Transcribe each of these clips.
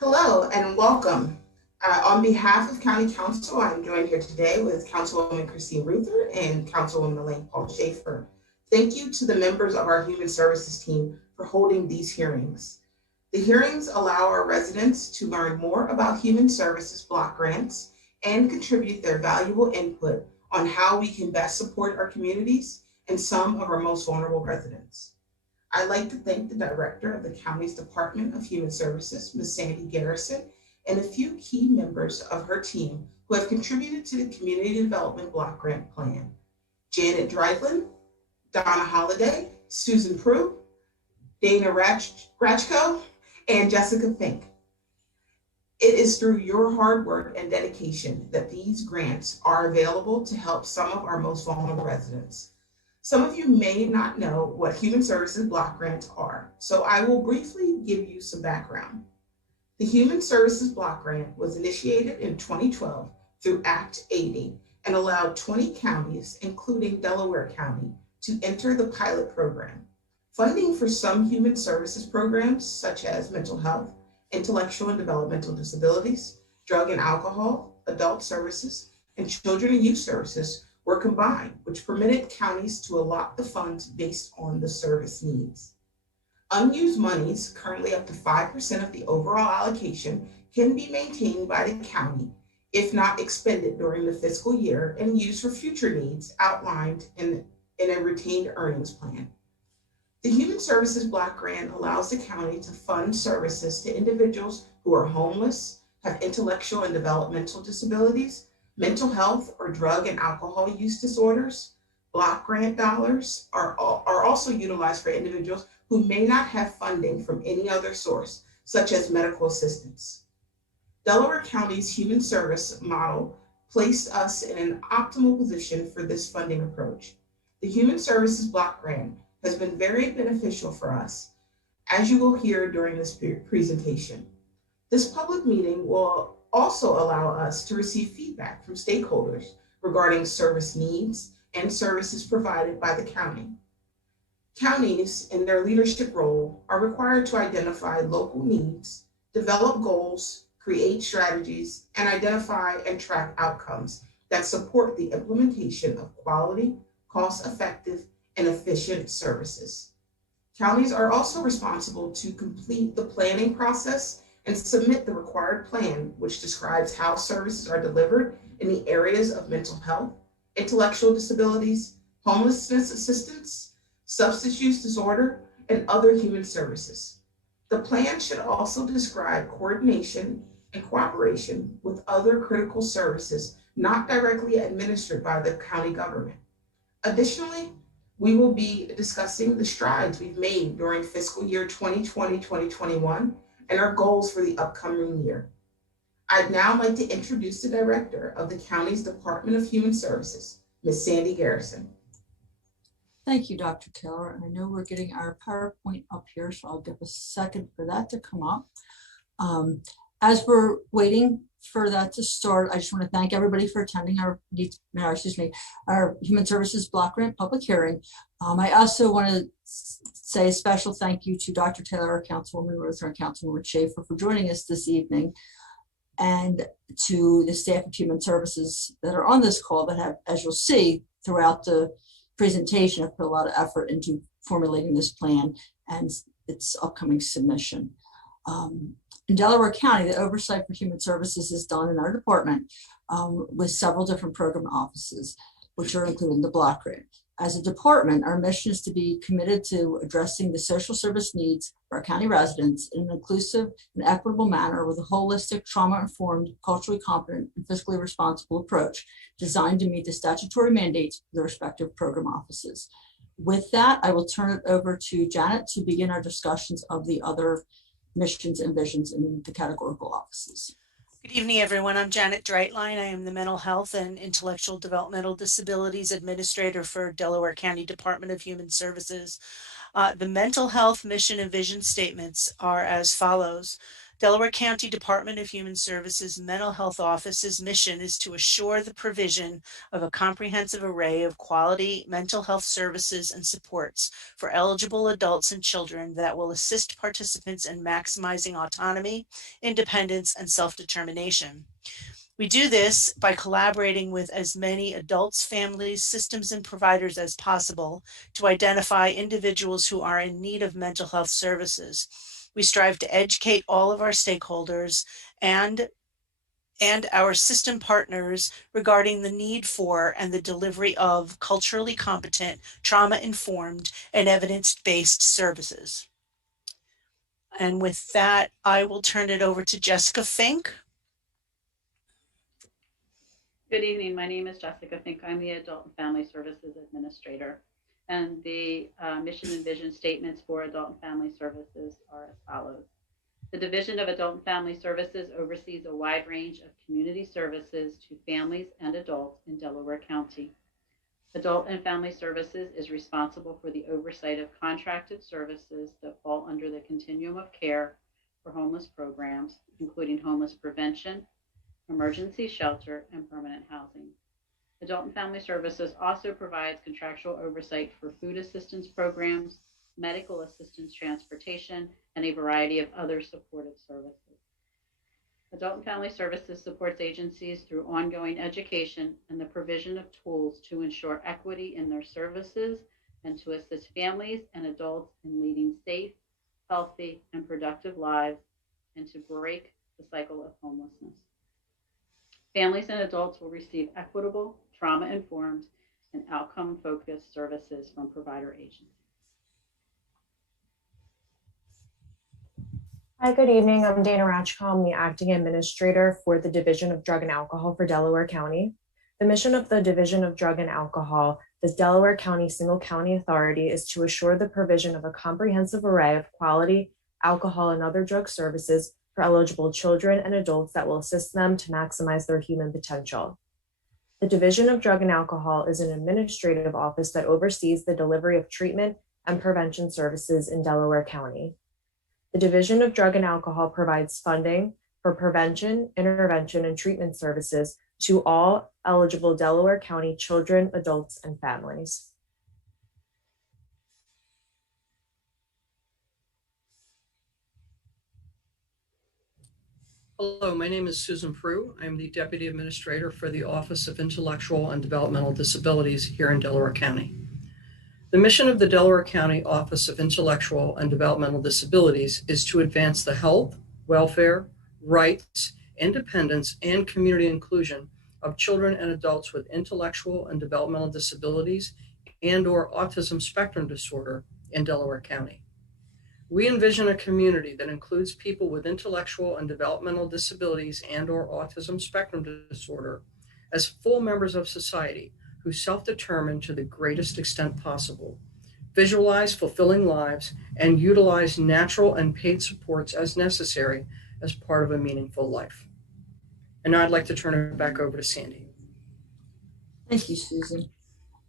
Hello and welcome. On behalf of County Council, I'm joined here today with Councilwoman Christine Ruther and Councilwoman Elaine Paul Schaefer. Thank you to the members of our Human Services team for holding these hearings. The hearings allow our residents to learn more about Human Services Block Grants and contribute their valuable input on how we can best support our communities and some of our most vulnerable residents. I'd like to thank the director of the county's Department of Human Services, Ms. Sandy Garrison, and a few key members of her team who have contributed to the Community Development Block Grant Plan. Janet Dreidlin, Donna Holliday, Susan Prue, Dana Ratchko, and Jessica Fink. It is through your hard work and dedication that these grants are available to help some of our most vulnerable residents. Some of you may not know what Human Services Block Grants are, so I will briefly give you some background. The Human Services Block Grant was initiated in 2012 through Act 80 and allowed 20 counties, including Delaware County, to enter the pilot program. Funding for some human services programs, such as mental health, intellectual and developmental disabilities, drug and alcohol, adult services, and children and youth services were combined, which permitted counties to allot the funds based on the service needs. Unused monies, currently up to 5% of the overall allocation, can be maintained by the county if not expended during the fiscal year and used for future needs outlined in a retained earnings plan. The Human Services Block Grant allows the county to fund services to individuals who are homeless, have intellectual and developmental disabilities, mental health or drug and alcohol use disorders. Block grant dollars are also utilized for individuals who may not have funding from any other source, such as medical assistance. Delaware County's human service model placed us in an optimal position for this funding approach. The Human Services Block Grant has been very beneficial for us, as you will hear during this presentation. This public meeting will also allow us to receive feedback from stakeholders regarding service needs and services provided by the county. Counties, in their leadership role, are required to identify local needs, develop goals, create strategies, and identify and track outcomes that support the implementation of quality, cost-effective, and efficient services. Counties are also responsible to complete the planning process and submit the required plan, which describes how services are delivered in the areas of mental health, intellectual disabilities, homelessness assistance, substance use disorder, and other human services. The plan should also describe coordination and cooperation with other critical services not directly administered by the county government. Additionally, we will be discussing the strides we've made during fiscal year 2020-2021 and our goals for the upcoming year. I'd now like to introduce the director of the county's Department of Human Services, Ms. Sandy Garrison. Thank you, Dr. Taylor. And I know we're getting our PowerPoint up here, so I'll give a second for that to come up. As we're waiting for that to start, I just want to thank everybody for attending our Human Services Block Grant public hearing. I also want to say a special thank you to Dr. Taylor, Councilwoman Ruther, and Councilwoman Schaefer for joining us this evening, and to the staff of Human Services that are on this call that have, as you'll see throughout the presentation, have put a lot of effort into formulating this plan and its upcoming submission. In Delaware County, the oversight for human services is done in our department with several different program offices, which are included in the block grant. As a department, our mission is to be committed to addressing the social service needs for our county residents in an inclusive and equitable manner with a holistic, trauma-informed, culturally competent, and fiscally responsible approach designed to meet the statutory mandates of the respective program offices. With that, I will turn it over to Janet to begin our discussions of the other missions and visions in the categorical offices. Good evening, everyone. I'm Janet Dreitline. I am the Mental Health and Intellectual Developmental Disabilities Administrator for Delaware County Department of Human Services. The mental health mission and vision statements are as follows. Delaware County Department of Human Services Mental Health Office's mission is to assure the provision of a comprehensive array of quality mental health services and supports for eligible adults and children that will assist participants in maximizing autonomy, independence, and self-determination. We do this by collaborating with as many adults, families, systems, and providers as possible to identify individuals who are in need of mental health services. We strive to educate all of our stakeholders and our system partners regarding the need for and the delivery of culturally competent, trauma-informed, and evidence-based services. And with that, I will turn it over to Jessica Fink. Good evening. My name is Jessica Fink. I'm the Adult and Family Services Administrator. And the mission and vision statements for Adult and Family Services are as follows. The Division of Adult and Family Services oversees a wide range of community services to families and adults in Delaware County. Adult and Family Services is responsible for the oversight of contracted services that fall under the continuum of care for homeless programs, including homeless prevention, emergency shelter, and permanent housing. Adult and Family Services also provides contractual oversight for food assistance programs, medical assistance transportation, and a variety of other supportive services. Adult and Family Services supports agencies through ongoing education and the provision of tools to ensure equity in their services and to assist families and adults in leading safe, healthy, and productive lives and to break the cycle of homelessness. Families and adults will receive equitable, trauma-informed, and outcome-focused services from provider agencies. Hi, good evening. I'm Dana Ratchko. I'm the Acting Administrator for the Division of Drug and Alcohol for Delaware County. The mission of the Division of Drug and Alcohol, the Delaware County Single County Authority, is to assure the provision of a comprehensive array of quality alcohol and other drug services for eligible children and adults that will assist them to maximize their human potential. The Division of Drug and Alcohol is an administrative office that oversees the delivery of treatment and prevention services in Delaware County. The Division of Drug and Alcohol provides funding for prevention, intervention, and treatment services to all eligible Delaware County children, adults, and families. Hello, my name is Susan Prue. I'm the Deputy Administrator for the Office of Intellectual and Developmental Disabilities here in Delaware County. The mission of the Delaware County Office of Intellectual and Developmental Disabilities is to advance the health, welfare, rights, independence, and community inclusion of children and adults with intellectual and developmental disabilities and/or autism spectrum disorder in Delaware County. We envision a community that includes people with intellectual and developmental disabilities and/or autism spectrum disorder as full members of society who self-determine to the greatest extent possible, visualize fulfilling lives, and utilize natural and paid supports as necessary as part of a meaningful life. And now I'd like to turn it back over to Sandy. Thank you, Susan.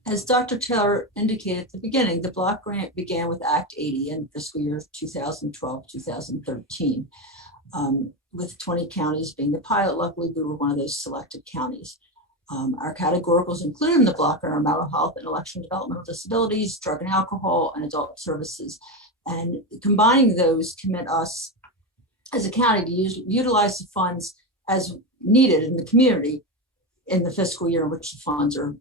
As Dr. Taylor indicated at the beginning, the block grant began with Act 80 in fiscal year 2012-2013, with 20 counties being the pilot. Luckily, we were one of those selected counties. Our categoricals included in the block are mental health, intellectual and developmental disabilities, drug and alcohol, and adult services. And combining those commit us as a county to utilize the funds as needed in the community in the fiscal year in which the funds are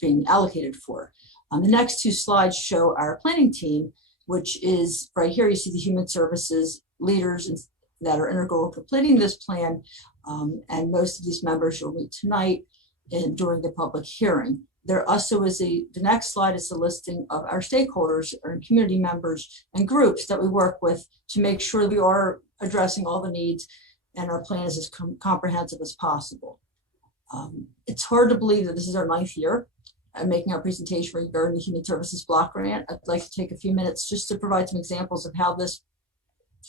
being allocated for. The next two slides show our planning team, which is right here. You see the human services leaders that are integral to completing this plan. And most of these members you'll meet tonight and during the public hearing. There also is the next slide is a listing of our stakeholders or community members and groups that we work with to make sure we are addressing all the needs and our plan is as comprehensive as possible. It's hard to believe that this is our 9th year making our presentation regarding the Human Services Block Grant. I'd like to take a few minutes just to provide some examples of how this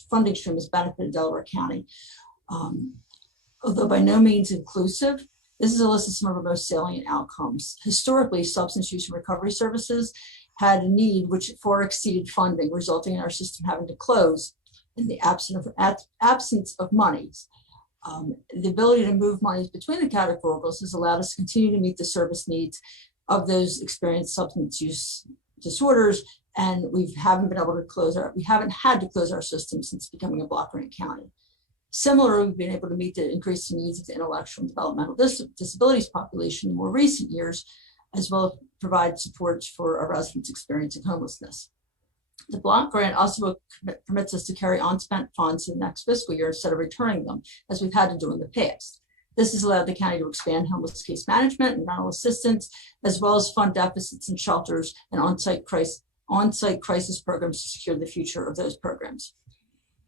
funding stream has benefited Delaware County. Although by no means inclusive, this is a list of some of our most salient outcomes. Historically, substance use and recovery services had a need which far exceeded funding, resulting in our system having to close. in the absence of monies. The ability to move monies between the categoricals has allowed us to continue to meet the service needs of those experienced substance use disorders, and we haven't had to close our system since becoming a block grant county. Similarly, we've been able to meet the increasing needs of the intellectual and developmental disabilities population in more recent years, as well as provide supports for our residents experiencing homelessness. The block grant also permits us to carry unspent funds in the next fiscal year instead of returning them, as we've had to do in the past. This has allowed the county to expand homeless case management and mental assistance, as well as fund deficits in shelters and on-site crisis programs to secure the future of those programs.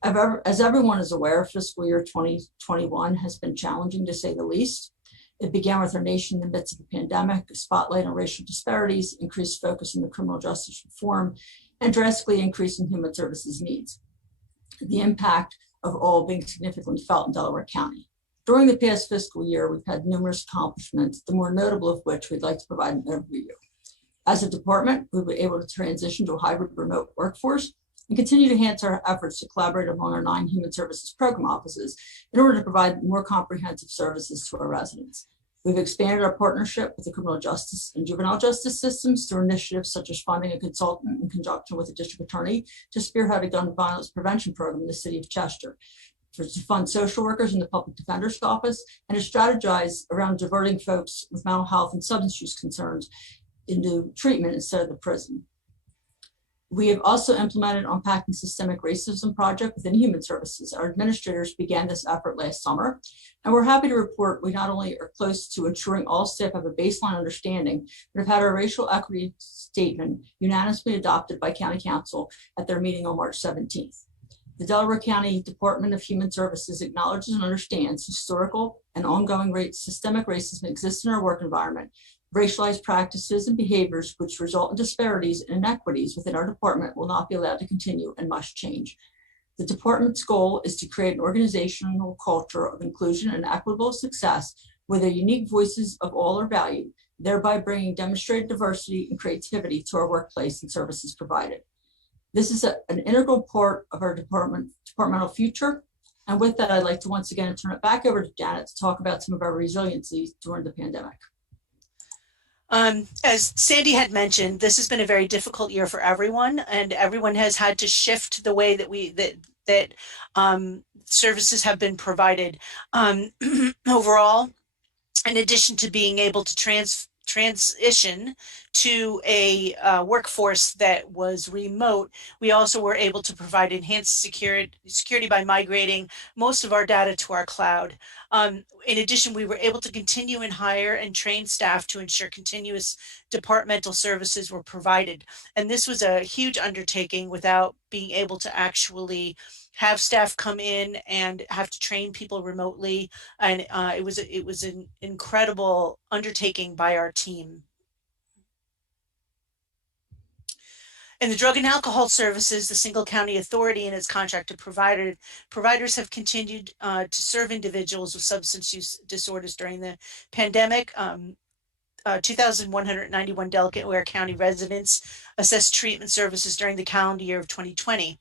As everyone is aware, fiscal year 2021 has been challenging, to say the least. It began with our nation in the midst of the pandemic, a spotlight on racial disparities, increased focus on the criminal justice reform, and drastically increasing human services needs. The impact of all being significantly felt in Delaware County. During the past fiscal year, we've had numerous accomplishments, the more notable of which we'd like to provide an overview. As a department, we were able to transition to a hybrid remote workforce and continue to enhance our efforts to collaborate among our 9 human services program offices in order to provide more comprehensive services to our residents. We've expanded our partnership with the criminal justice and juvenile justice systems through initiatives such as funding a consultant in conjunction with the district attorney to spearhead a gun violence prevention program in the city of Chester, to fund social workers in the public defender's office, and to strategize around diverting folks with mental health and substance use concerns into treatment instead of the prison. We have also implemented Unpacking Systemic Racism project within Human Services. Our administrators began this effort last summer, and we're happy to report we not only are close to ensuring all staff have a baseline understanding, but have had our racial equity statement unanimously adopted by County Council at their meeting on March 17th. The Delaware County Department of Human Services acknowledges and understands historical and ongoing systemic racism exists in our work environment. Racialized practices and behaviors which result in disparities and inequities within our department will not be allowed to continue and must change. The department's goal is to create an organizational culture of inclusion and equitable success where the unique voices of all are valued, thereby bringing demonstrated diversity and creativity to our workplace and services provided. This is an integral part of our departmental future. And with that, I'd like to once again turn it back over to Janet to talk about some of our resiliency during the pandemic. As Sandy had mentioned, this has been a very difficult year for everyone, and everyone has had to shift the way that services have been provided. Overall, in addition to being able to transition to a workforce that was remote, we also were able to provide enhanced security by migrating most of our data to our cloud. In addition, we were able to continue and hire and train staff to ensure continuous departmental services were provided. And this was a huge undertaking without being able to actually have staff come in and have to train people remotely. And it was an incredible undertaking by our team. In the drug and alcohol services, the single county authority and its contracted providers have continued to serve individuals with substance use disorders during the pandemic. 2,191 Delaware County residents assessed treatment services during the calendar year of 2020.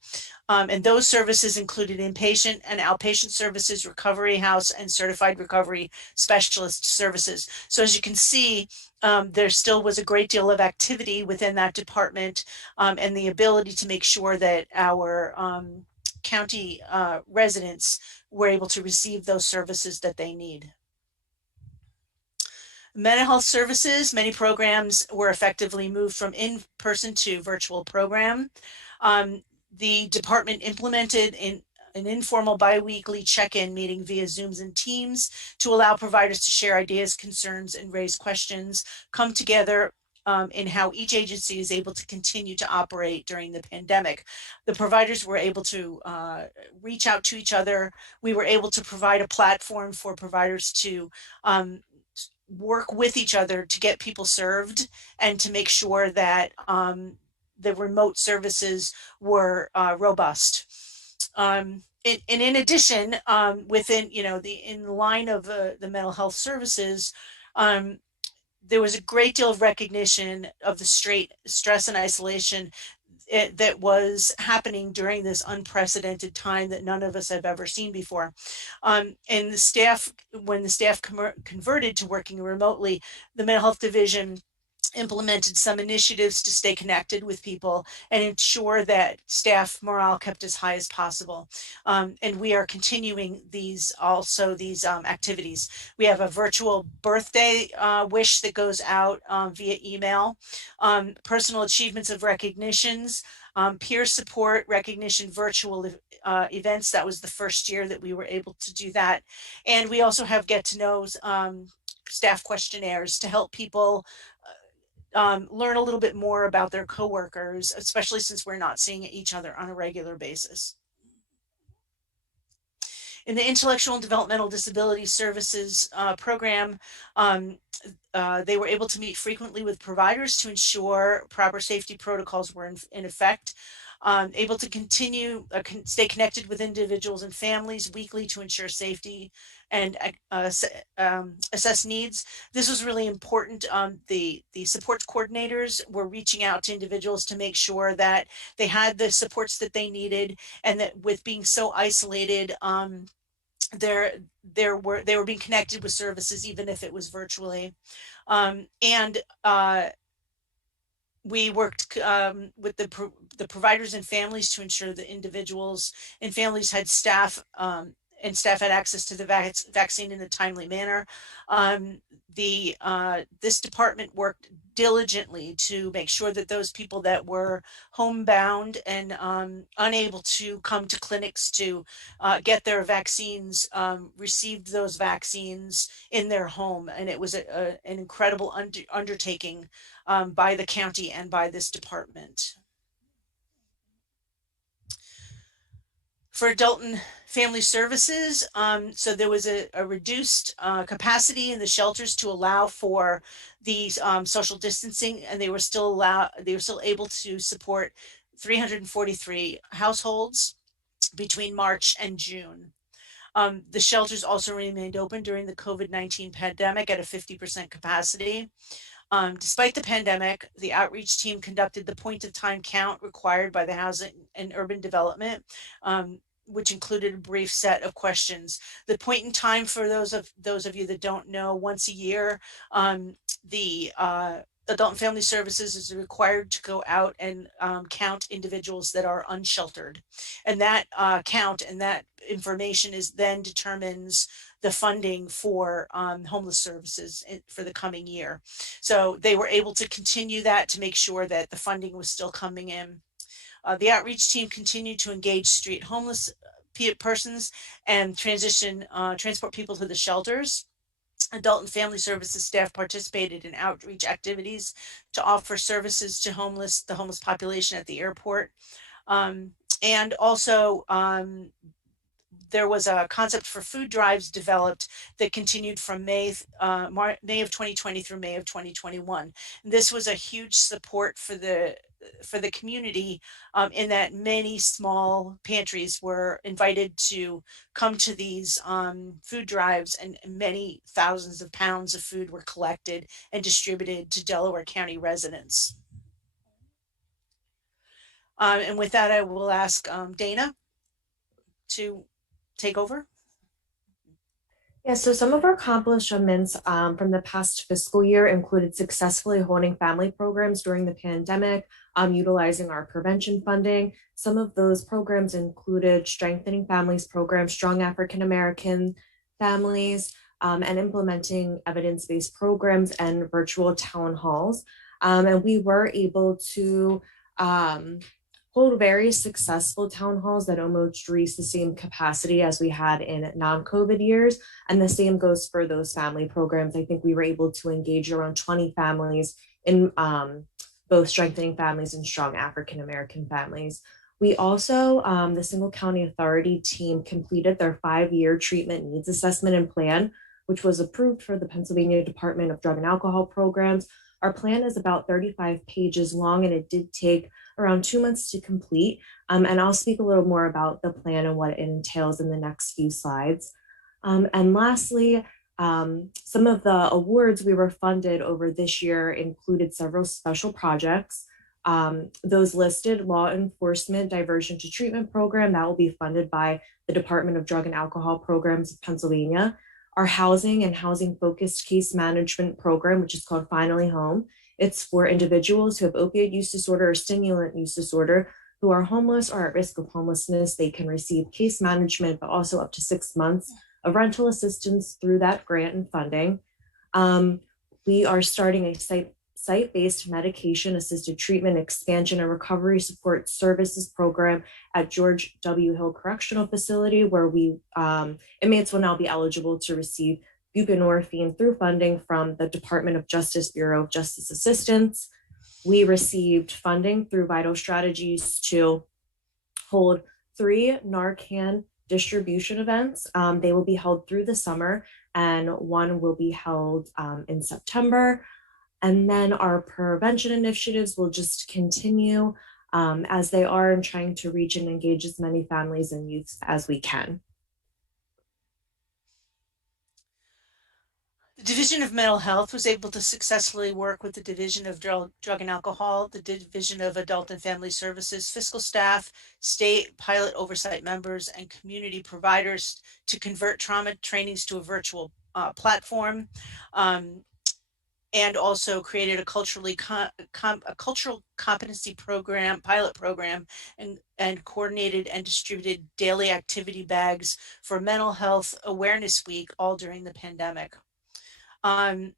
And those services included inpatient and outpatient services, recovery house, and certified recovery specialist services. So as you can see, there still was a great deal of activity within that department, and the ability to make sure that our county residents were able to receive those services that they need. Mental health services, many programs were effectively moved from in-person to virtual program. The department implemented an informal biweekly check-in meeting via Zooms and Teams to allow providers to share ideas, concerns, and raise questions, come together in how each agency is able to continue to operate during the pandemic. The providers were able to reach out to each other. We were able to provide a platform for providers to work with each other to get people served and to make sure that the remote services were robust. And in addition, within, in line of the mental health services, there was a great deal of recognition of the stress and isolation that was happening during this unprecedented time that none of us have ever seen before. And the staff, when the staff converted to working remotely, the mental health division implemented some initiatives to stay connected with people and ensure that staff morale kept as high as possible. And we are continuing these activities. We have a virtual birthday wish that goes out via email, personal achievements of recognitions, peer support recognition, virtual events. That was the first year that we were able to do that. And we also have get to know staff questionnaires to help people learn a little bit more about their coworkers, especially since we're not seeing each other on a regular basis. In the Intellectual and Developmental Disability Services program, they were able to meet frequently with providers to ensure proper safety protocols were in effect. Able to continue, stay connected with individuals and families weekly to ensure safety and assess needs. This was really important. The support coordinators were reaching out to individuals to make sure that they had the supports that they needed, and that with being so isolated, they were being connected with services even if it was virtually. We worked with the providers and families to ensure that individuals and families had staff and staff had access to the vaccine in a timely manner. This department worked diligently to make sure that those people that were homebound and unable to come to clinics to get their vaccines received those vaccines in their home. And it was an incredible undertaking by the county and by this department. For adult and family services, so there was a reduced capacity in the shelters to allow for these social distancing, and they were still able to support 343 households between March and June. The shelters also remained open during the COVID-19 pandemic at a 50% capacity. Despite the pandemic, the outreach team conducted the point-of-time count required by the Housing and Urban Development, which included a brief set of questions. The point in time, for those of you that don't know, once a year, the Adult and Family Services is required to go out and count individuals that are unsheltered. And that count and that information then determines the funding for homeless services for the coming year. So they were able to continue that to make sure that the funding was still coming in. The outreach team continued to engage street homeless persons and transport people to the shelters. Adult and Family Services staff participated in outreach activities to offer services to the homeless population at the airport. And also, there was a concept for food drives developed that continued from May of 2020 through May of 2021. And this was a huge support for the community, in that many small pantries were invited to come to these food drives, and many thousands of pounds of food were collected and distributed to Delaware County residents. And with that, I will ask Dana to take over. Yeah, so some of our accomplishments from the past fiscal year included successfully holding family programs during the pandemic, utilizing our prevention funding. Some of those programs included strengthening families programs, strong African American families, and implementing evidence-based programs and virtual town halls. And we were able to hold very successful town halls that almost reached the same capacity as we had in non-COVID years. And the same goes for those family programs. I think we were able to engage around 20 families in both strengthening families and strong African-American families. We also, the Single County Authority team completed their 5-year treatment needs assessment and plan, which was approved for the Pennsylvania Department of Drug and Alcohol Programs. Our plan is about 35 pages long, and it did take around 2 months to complete. And I'll speak a little more about the plan and what it entails in the next few slides. And lastly, some of the awards we were funded over this year included several special projects. Those listed: law enforcement diversion to treatment program that will be funded by the Department of Drug and Alcohol Programs of Pennsylvania. Our housing and housing focused case management program, which is called Finally Home. It's for individuals who have opioid use disorder or stimulant use disorder, who are homeless or at risk of homelessness. They can receive case management, but also up to 6 months of rental assistance through that grant and funding. We are starting a site-based medication assisted treatment expansion and recovery support services program at George W. Hill Correctional Facility, where inmates will now be eligible to receive buprenorphine through funding from the Department of Justice Bureau of Justice Assistance. We received funding through Vital Strategies to hold 3 Narcan distribution events. They will be held through the summer, and one will be held in September. And then our prevention initiatives will just continue as they are, in trying to reach and engage as many families and youths as we can. The Division of Mental Health was able to successfully work with the Division of Drug and Alcohol, the Division of Adult and Family Services, fiscal staff, state pilot oversight members, and community providers to convert trauma trainings to a virtual platform, and also created a cultural competency program, pilot program, and coordinated and distributed daily activity bags for Mental Health Awareness Week, all during the pandemic.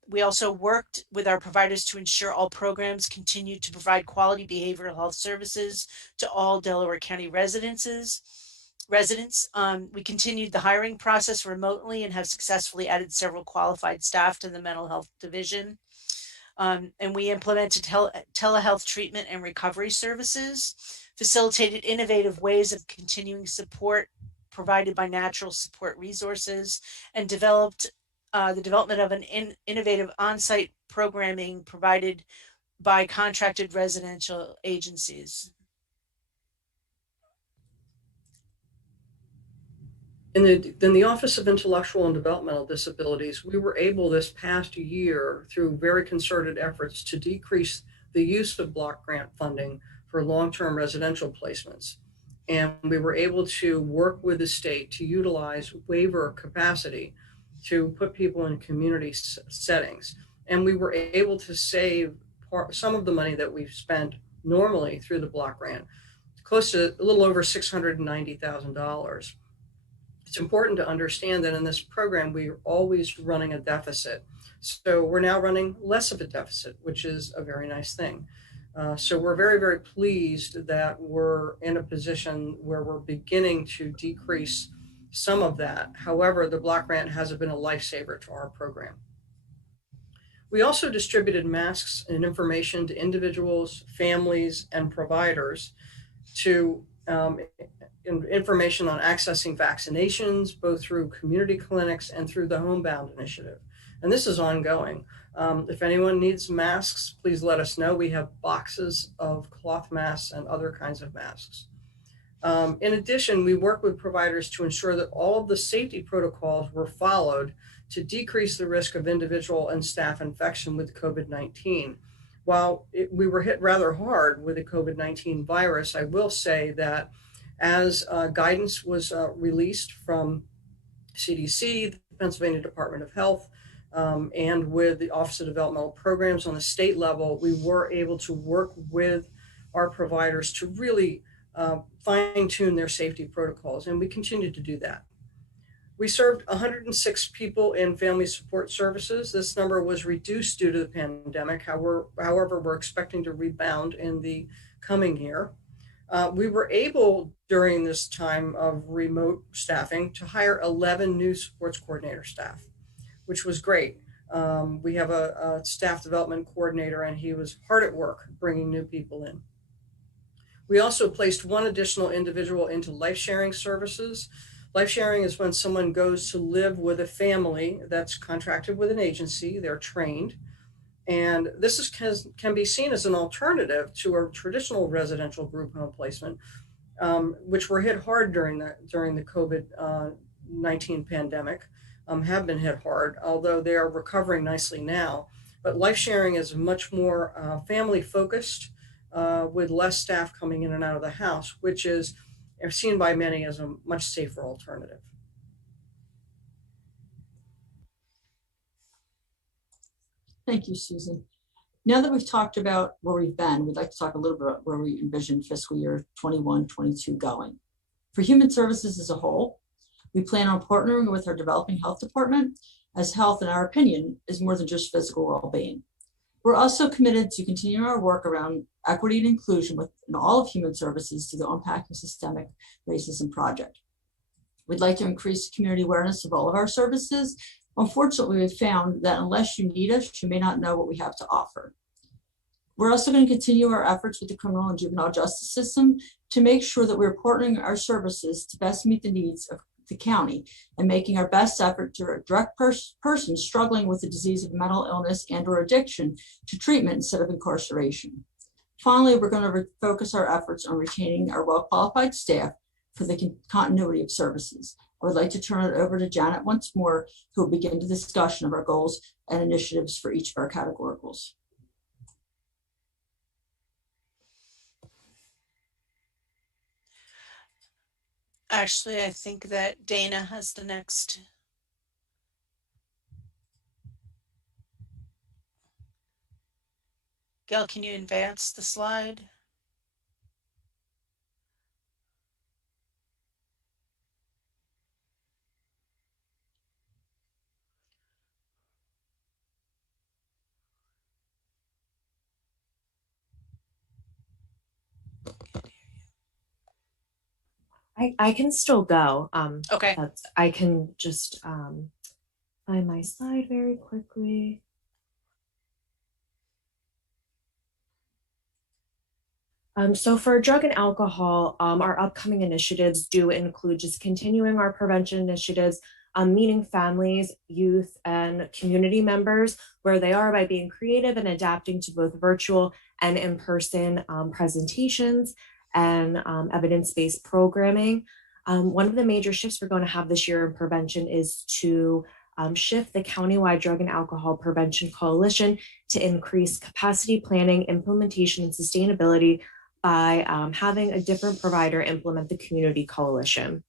We also worked with our providers to ensure all programs continue to provide quality behavioral health services to all Delaware County residents. We continued the hiring process remotely and have successfully added several qualified staff to the mental health division. And we implemented telehealth treatment and recovery services, facilitated innovative ways of continuing support provided by natural support resources, and developed the development of an innovative on-site programming provided by contracted residential agencies. In the Office of Intellectual and Developmental Disabilities, we were able this past year, through very concerted efforts, to decrease the use of block grant funding for long-term residential placements. And we were able to work with the state to utilize waiver capacity to put people in community settings. And we were able to save some of the money that we've spent normally through the block grant, close to a little over $690,000. It's important to understand that in this program, we're always running a deficit. So we're now running less of a deficit, which is a very nice thing. So we're very, very pleased that we're in a position where we're beginning to decrease some of that. However, the block grant hasn't been a lifesaver to our program. We also distributed masks and information to individuals, families, and providers to information on accessing vaccinations, both through community clinics and through the Homebound initiative. And this is ongoing. If anyone needs masks, please let us know. We have boxes of cloth masks and other kinds of masks. In addition, we work with providers to ensure that all of the safety protocols were followed to decrease the risk of individual and staff infection with COVID-19. While we were hit rather hard with the COVID-19 virus, I will say that as guidance was released from CDC, the Pennsylvania Department of Health, and with the Office of Developmental Programs on the state level, we were able to work with our providers to really fine-tune their safety protocols, and we continue to do that. We served 106 people in family support services. This number was reduced due to the pandemic. However, we're expecting to rebound in the coming year. We were able, during this time of remote staffing, to hire 11 new supports coordinator staff, which was great. We have a staff development coordinator, and he was hard at work bringing new people in. We also placed one additional individual into life sharing services. Life sharing is when someone goes to live with a family that's contracted with an agency, they're trained. And this can be seen as an alternative to a traditional residential group home placement, which were hit hard during the COVID-19 pandemic, have been hit hard, although they are recovering nicely now. But life sharing is much more family focused. with less staff coming in and out of the house, which is seen by many as a much safer alternative. Thank you, Susan. Now that we've talked about where we've been, we'd like to talk a little bit about where we envision fiscal year 21-22 going. For human services as a whole, we plan on partnering with our developing health department, as health, in our opinion, is more than just physical well-being. We're also committed to continuing our work around equity and inclusion within all of human services through the Unpacking Systemic Racism Project. We'd like to increase community awareness of all of our services. Unfortunately, we've found that unless you need us, you may not know what we have to offer. We're also going to continue our efforts with the criminal and juvenile justice system to make sure that we're partnering our services to best meet the needs of the county and making our best effort to direct persons struggling with the disease of mental illness and or addiction to treatment instead of incarceration. Finally, we're going to focus our efforts on retaining our well-qualified staff for the continuity of services. I would like to turn it over to Janet once more, who will begin the discussion of our goals and initiatives for each of our categoricals. Actually, I think that Dana has the next. Gail, can you advance the slide? I can still go. Okay. I can just find my slide very quickly. So for drug and alcohol, our upcoming initiatives do include just continuing our prevention initiatives, meeting families, youth, and community members where they are by being creative and adapting to both virtual and in-person presentations and evidence-based programming. One of the major shifts we're going to have this year in prevention is to shift the countywide drug and alcohol prevention coalition to increase capacity planning, implementation, and sustainability by having a different provider implement the community coalition.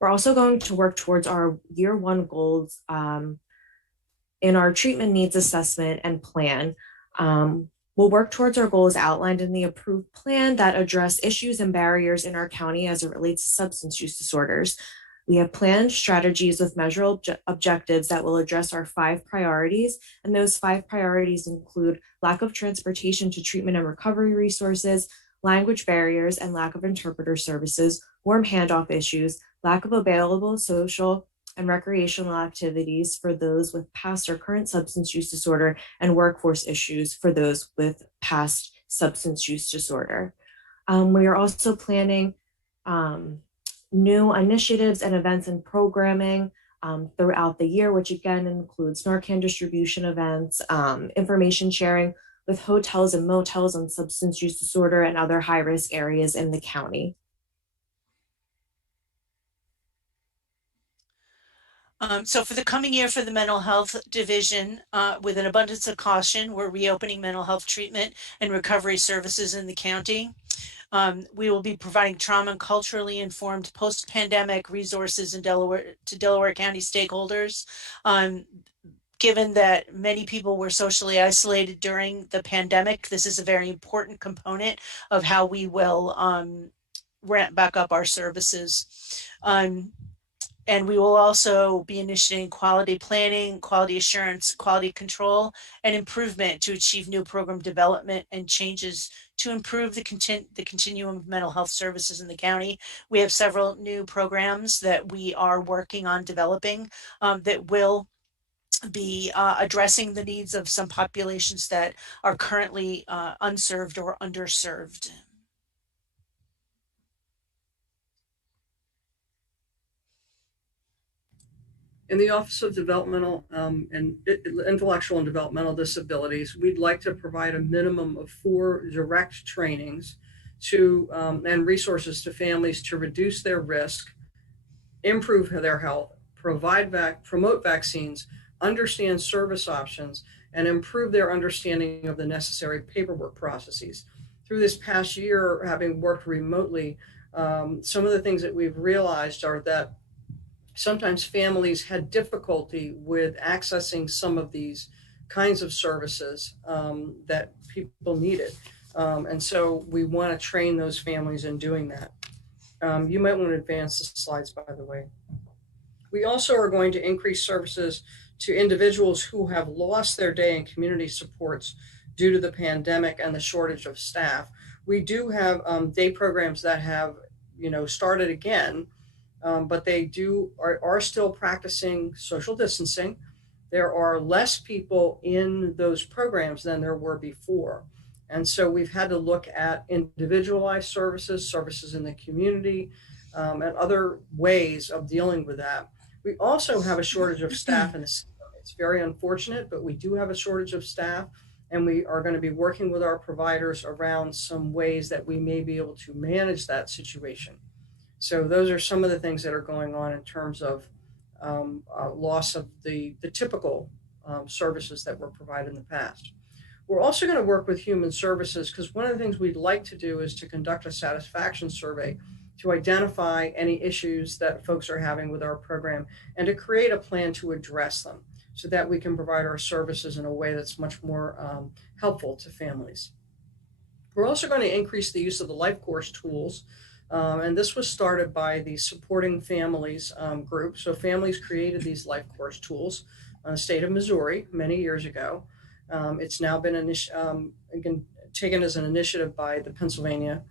We're also going to work towards our year one goals in our treatment needs assessment and plan. We'll work towards our goals outlined in the approved plan that address issues and barriers in our county as it relates to substance use disorders. We have planned strategies with measurable objectives that will address our 5 priorities. And those 5 priorities include lack of transportation to treatment and recovery resources, language barriers and lack of interpreter services, warm handoff issues, lack of available social and recreational activities for those with past or current substance use disorder, and workforce issues for those with past substance use disorder. We are also planning new initiatives and events and programming throughout the year, which again includes Narcan distribution events, information sharing with hotels and motels on substance use disorder and other high-risk areas in the county. So for the coming year for the mental health division, with an abundance of caution, we're reopening mental health treatment and recovery services in the county. We will be providing trauma and culturally informed post-pandemic resources in Delaware to Delaware County stakeholders. Given that many people were socially isolated during the pandemic, this is a very important component of how we will ramp back up our services. And we will also be initiating quality planning, quality assurance, quality control, and improvement to achieve new program development and changes to improve the continuum of mental health services in the county. We have several new programs that we are working on developing that will be addressing the needs of some populations that are currently unserved or underserved. In the Office of Developmental and Intellectual and Developmental Disabilities, we'd like to provide a minimum of 4 direct trainings to and resources to families to reduce their risk, improve their health, promote vaccines, understand service options, and improve their understanding of the necessary paperwork processes. through this past year, having worked remotely, some of the things that we've realized are that sometimes families had difficulty with accessing some of these kinds of services that people needed. And so we want to train those families in doing that. You might want to advance the slides, by the way. We also are going to increase services to individuals who have lost their day in community supports due to the pandemic and the shortage of staff. We do have day programs that have, started again, but they are still practicing social distancing. There are less people in those programs than there were before. And so we've had to look at individualized services in the community, and other ways of dealing with that. We also have a shortage of staff in the system. It's very unfortunate, but we do have a shortage of staff, and we are going to be working with our providers around some ways that we may be able to manage that situation. So those are some of the things that are going on in terms of loss of the typical services that were provided in the past. We're also going to work with human services, because one of the things we'd like to do is to conduct a satisfaction survey to identify any issues that folks are having with our program and to create a plan to address them so that we can provide our services in a way that's much more helpful to families. We're also going to increase the use of the life course tools. And this was started by the Supporting Families group. So families created these life course tools in the state of Missouri many years ago. It's now been taken as an initiative by the Pennsylvania.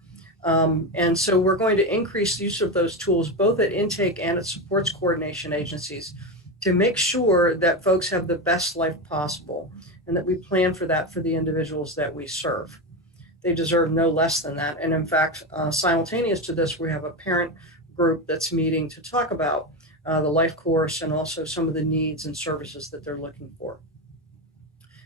And so we're going to increase the use of those tools both at intake and at supports coordination agencies to make sure that folks have the best life possible and that we plan for that for the individuals that we serve. They deserve no less than that. And in fact, simultaneous to this, we have a parent group that's meeting to talk about the life course and also some of the needs and services that they're looking for.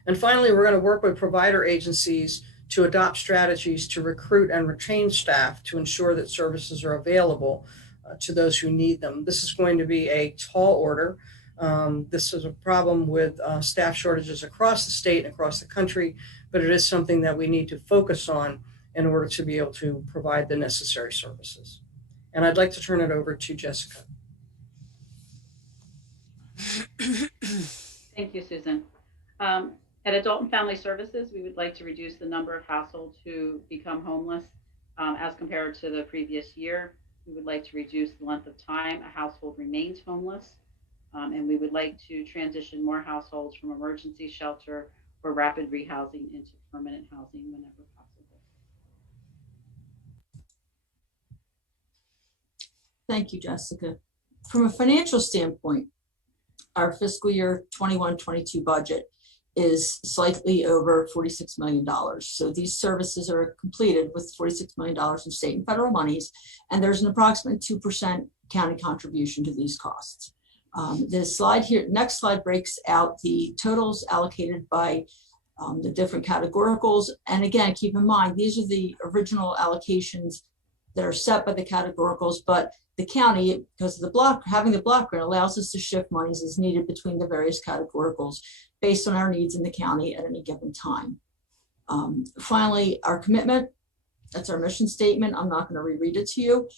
And finally, we're going to work with provider agencies to adopt strategies to recruit and retain staff to ensure that services are available to those who need them. This is going to be a tall order. This is a problem with staff shortages across the state and across the country, but it is something that we need to focus on in order to be able to provide the necessary services. And I'd like to turn it over to Jessica. Thank you, Susan. At Adult and Family Services, we would like to reduce the number of households who become homeless as compared to the previous year. We would like to reduce the length of time a household remains homeless. And we would like to transition more households from emergency shelter or rapid rehousing into permanent housing whenever possible. Thank you, Jessica. From a financial standpoint, our fiscal year 21-22 budget is slightly over $46 million. So these services are completed with $46 million in state and federal monies, and there's an approximate 2% county contribution to these costs. This slide here, next slide, breaks out the totals allocated by the different categoricals. And again, keep in mind, these are the original allocations that are set by the categoricals, but the county, because of the block, having the block grant allows us to shift monies as needed between the various categoricals based on our needs in the county at any given time. Finally, our commitment, that's our mission statement. I'm not going to reread it to you,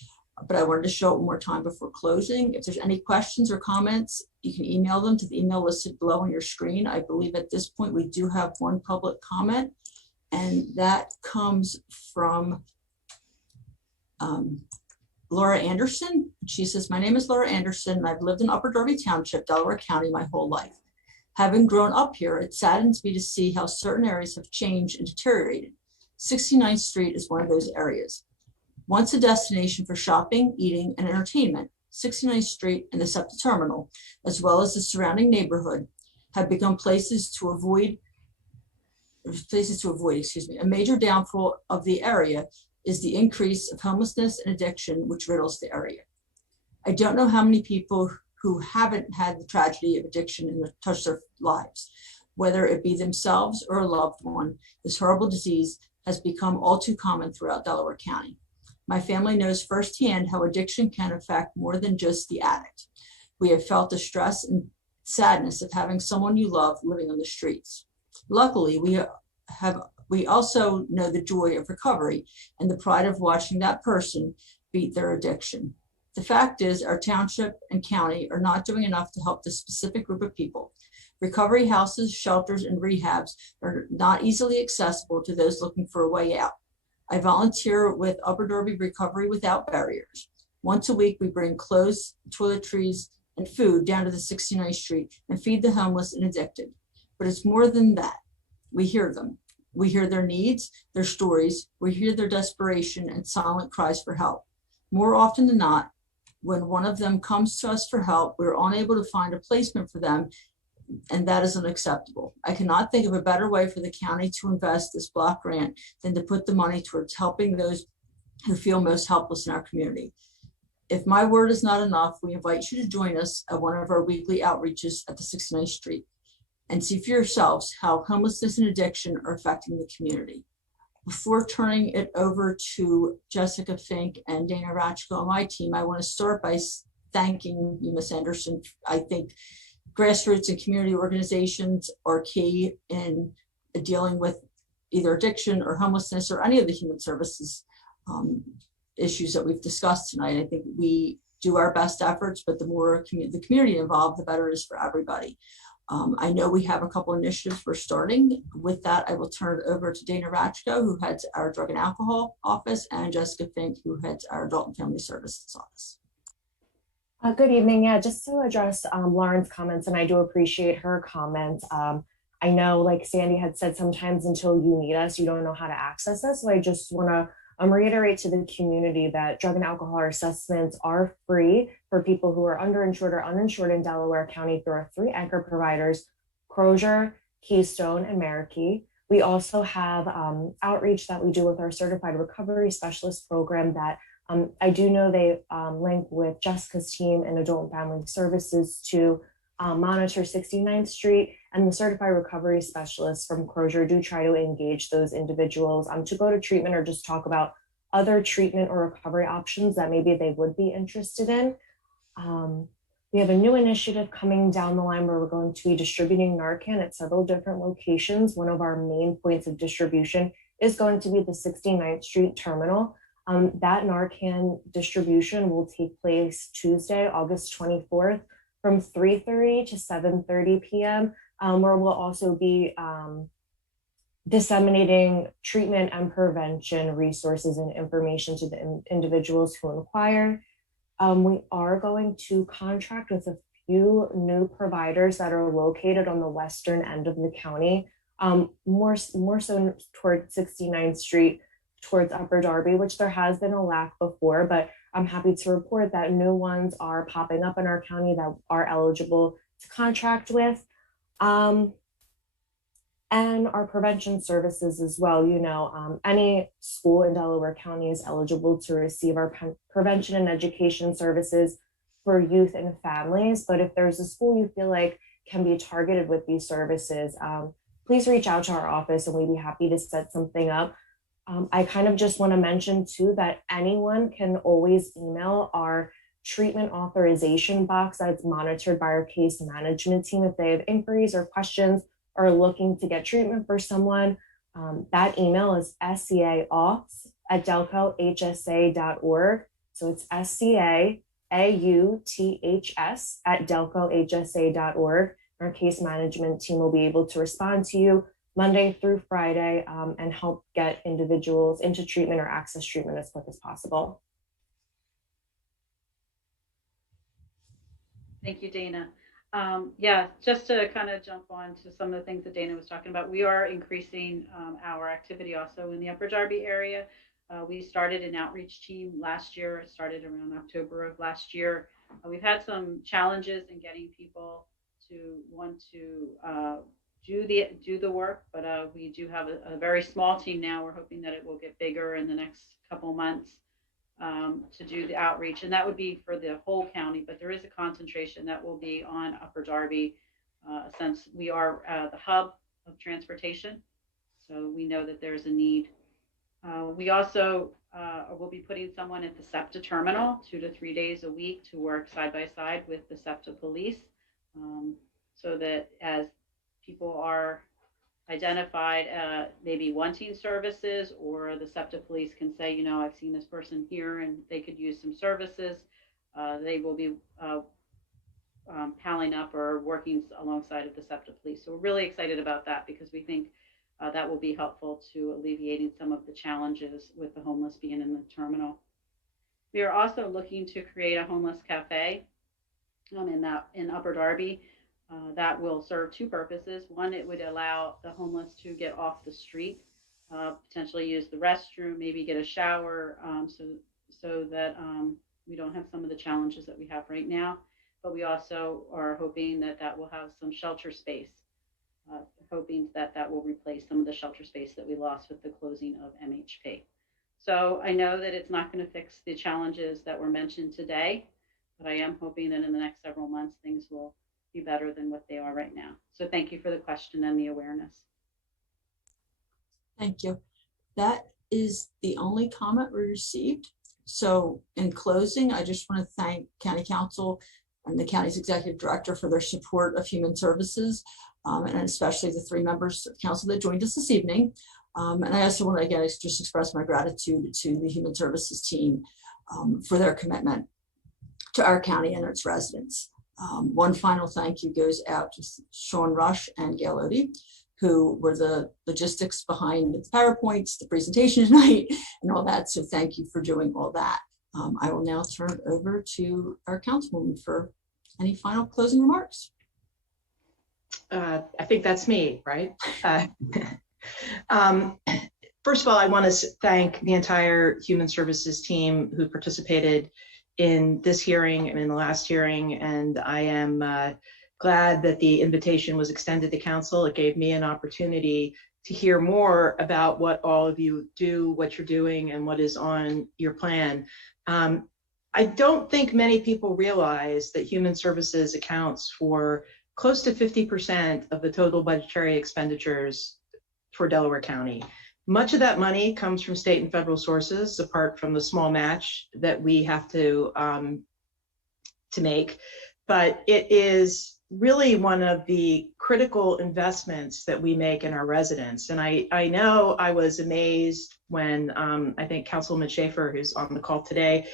but I wanted to show it one more time before closing. If there's any questions or comments, you can email them to the email listed below on your screen. I believe at this point we do have one public comment, and that comes from Laura Anderson. She says, my name is Laura Anderson, and I've lived in Upper Darby Township, Delaware County my whole life. Having grown up here, it saddens me to see how certain areas have changed and deteriorated. 69th Street is one of those areas. Once a destination for shopping, eating, and entertainment, 69th Street and the SEPTA terminal, as well as the surrounding neighborhood, have become places to avoid. A major downfall of the area is the increase of homelessness and addiction, which riddles the area. I don't know how many people who haven't had the tragedy of addiction touch their lives, whether it be themselves or a loved one. This horrible disease has become all too common throughout Delaware County. My family knows firsthand how addiction can affect more than just the addict. We have felt the stress and sadness of having someone you love living on the streets. Luckily, we have We also know the joy of recovery and the pride of watching that person beat their addiction. The fact is, our township and county are not doing enough to help this specific group of people. Recovery houses, shelters, and rehabs are not easily accessible to those looking for a way out. I volunteer with Upper Darby Recovery Without Barriers. Once a week, we bring clothes, toiletries, and food down to the 69th Street and feed the homeless and addicted. But it's more than that. We hear them. We hear their needs, their stories. We hear their desperation and silent cries for help. More often than not, when one of them comes to us for help, we're unable to find a placement for them, and that is unacceptable. I cannot think of a better way for the county to invest this block grant than to put the money towards helping those who feel most helpless in our community. If my word is not enough, we invite you to join us at one of our weekly outreaches at the 69th Street and see for yourselves how homelessness and addiction are affecting the community. Before turning it over to Jessica Fink and Dana Ratchko on my team, I want to start by thanking you, Ms. Anderson. I think grassroots and community organizations are key in dealing with either addiction or homelessness or any of the human services issues that we've discussed tonight. I think we do our best efforts, but the more the community involved, the better it is for everybody. I know we have a couple initiatives we're starting. With that, I will turn it over to Dana Ratchko, who heads our Drug and Alcohol Office, and Jessica Fink, who heads our Adult and Family Services Office. Good evening. Yeah, just to address Lauren's comments, and I do appreciate her comments. I know, like Sandy had said, sometimes until you need us, you don't know how to access us. So I just want to reiterate to the community that drug and alcohol assessments are free for people who are underinsured or uninsured in Delaware County through our 3 anchor providers, Crozier, Keystone, and Marikey. We also have outreach that we do with our certified recovery specialist program that I do know they link with Jessica's team and Adult and Family Services to monitor 69th Street, and the certified recovery specialists from Crozier do try to engage those individuals to go to treatment or just talk about other treatment or recovery options that maybe they would be interested in. We have a new initiative coming down the line where we're going to be distributing Narcan at several different locations. One of our main points of distribution is going to be the 69th Street terminal. That Narcan distribution will take place Tuesday, August 24th from 3:30 to 7:30 p.m., where we'll also be disseminating treatment and prevention resources and information to the individuals who inquire. We are going to contract with a few new providers that are located on the western end of the county, more so towards 69th Street, towards Upper Darby, which there has been a lack before, but I'm happy to report that new ones are popping up in our county that are eligible to contract with. And our prevention services as well. You know, any school in Delaware County is eligible to receive our prevention and education services for youth and families. But if there's a school you feel like can be targeted with these services, please reach out to our office and we'd be happy to set something up. I kind of just want to mention too that anyone can always email our treatment authorization box that's monitored by our case management team if they have inquiries or questions or looking to get treatment for someone. That email is scaauths@delcohsa.org. So it's scaauths@delcohsa.org. Our case management team will be able to respond to you Monday through Friday and help get individuals into treatment or access treatment as quick as possible. Thank you, Dana. Yeah, just to kind of jump on to some of the things that Dana was talking about, we are increasing our activity also in the Upper Darby area. We started an outreach team last year. It started around October of last year. We've had some challenges in getting people to want to do the work, but we do have a very small team now. We're hoping that it will get bigger in the next couple months to do the outreach, and that would be for the whole county, but there is a concentration that will be on Upper Darby since we are the hub of transportation, so we know that there's a need. We also will be putting someone at the SEPTA terminal 2 to 3 days a week to work side by side with the SEPTA police, so that as people are identified maybe wanting services, or the SEPTA police can say, you know, I've seen this person here and they could use some services. They will be palling up or working alongside of the SEPTA police. So we're really excited about that because we think that will be helpful to alleviating some of the challenges with the homeless being in the terminal. We are also looking to create a homeless cafe in Upper Darby. That will serve two purposes. One, it would allow the homeless to get off the street, potentially use the restroom, maybe get a shower, so that we don't have some of the challenges that we have right now. But we also are hoping that that will have some shelter space, hoping that that will replace some of the shelter space that we lost with the closing of MHP. So I know that it's not going to fix the challenges that were mentioned today, but I am hoping that in the next several months, things will be better than what they are right now. So thank you for the question and the awareness. Thank you. That is the only comment we received. So in closing, I just want to thank County Council and the county's executive director for their support of human services, and especially the three members of council that joined us this evening. And I also want to again just express my gratitude to the human services team for their commitment to our county and its residents. One final thank you goes out to Sean Rush and Gail Odie, who were the logistics behind the PowerPoints, the presentation tonight, and all that. So thank you for doing all that. I will now turn it over to our councilwoman for any final closing remarks. I think that's me, right? First of all, I want to thank the entire Human Services team who participated in this hearing and in the last hearing, and I am glad that the invitation was extended to council. It gave me an opportunity to hear more about what all of you do, what you're doing, and what is on your plan. I don't think many people realize that Human Services accounts for close to 50% of the total budgetary expenditures for Delaware County. Much of that money comes from state and federal sources, apart from the small match that we have to make. But it is really one of the critical investments that we make in our residents. And I know I was amazed when I think Councilwoman Schaefer, who's on the call today,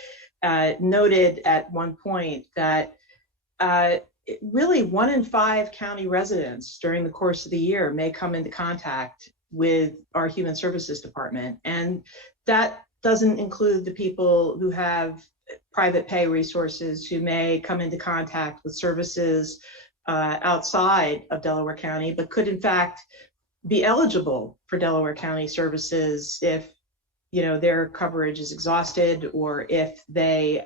noted at one point that really 1 in 5 county residents during the course of the year may come into contact with our Human Services Department. And that doesn't include the people who have private pay resources, who may come into contact with services outside of Delaware County, but could in fact be eligible for Delaware County services if, you know, their coverage is exhausted, or if they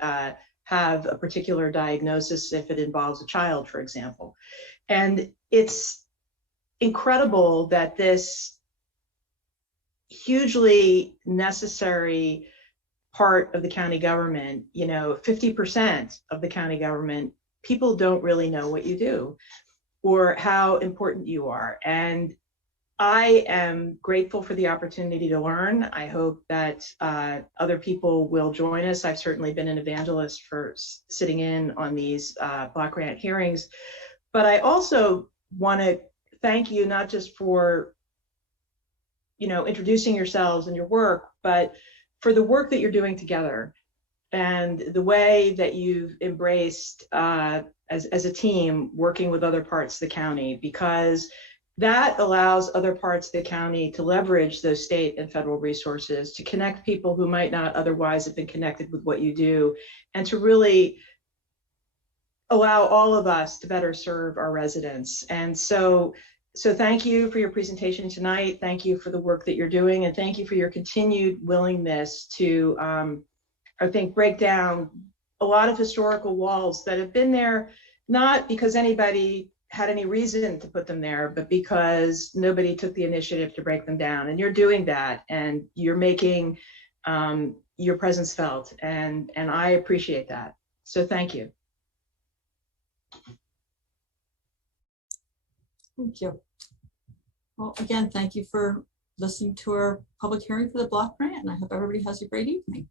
have a particular diagnosis, if it involves a child, for example. And it's incredible that this hugely necessary part of the county government, you know, 50% of the county government, people don't really know what you do or how important you are. And I am grateful for the opportunity to learn. I hope that other people will join us. I've certainly been an evangelist for sitting in on these block grant hearings, but I also want to thank you not just for, you know, introducing yourselves and your work, but for the work that you're doing together and the way that you've embraced as a team working with other parts of the county, because that allows other parts of the county to leverage those state and federal resources to connect people who might not otherwise have been connected with what you do, and to really allow all of us to better serve our residents. And so thank you for your presentation tonight. Thank you for the work that you're doing, and thank you for your continued willingness to, I think, break down a lot of historical walls that have been there, not because anybody had any reason to put them there, but because nobody took the initiative to break them down. And you're doing that, and you're making your presence felt, and I appreciate that. So thank you. Thank you. Well, again, thank you for listening to our public hearing for the block grant, and I hope everybody has a great evening.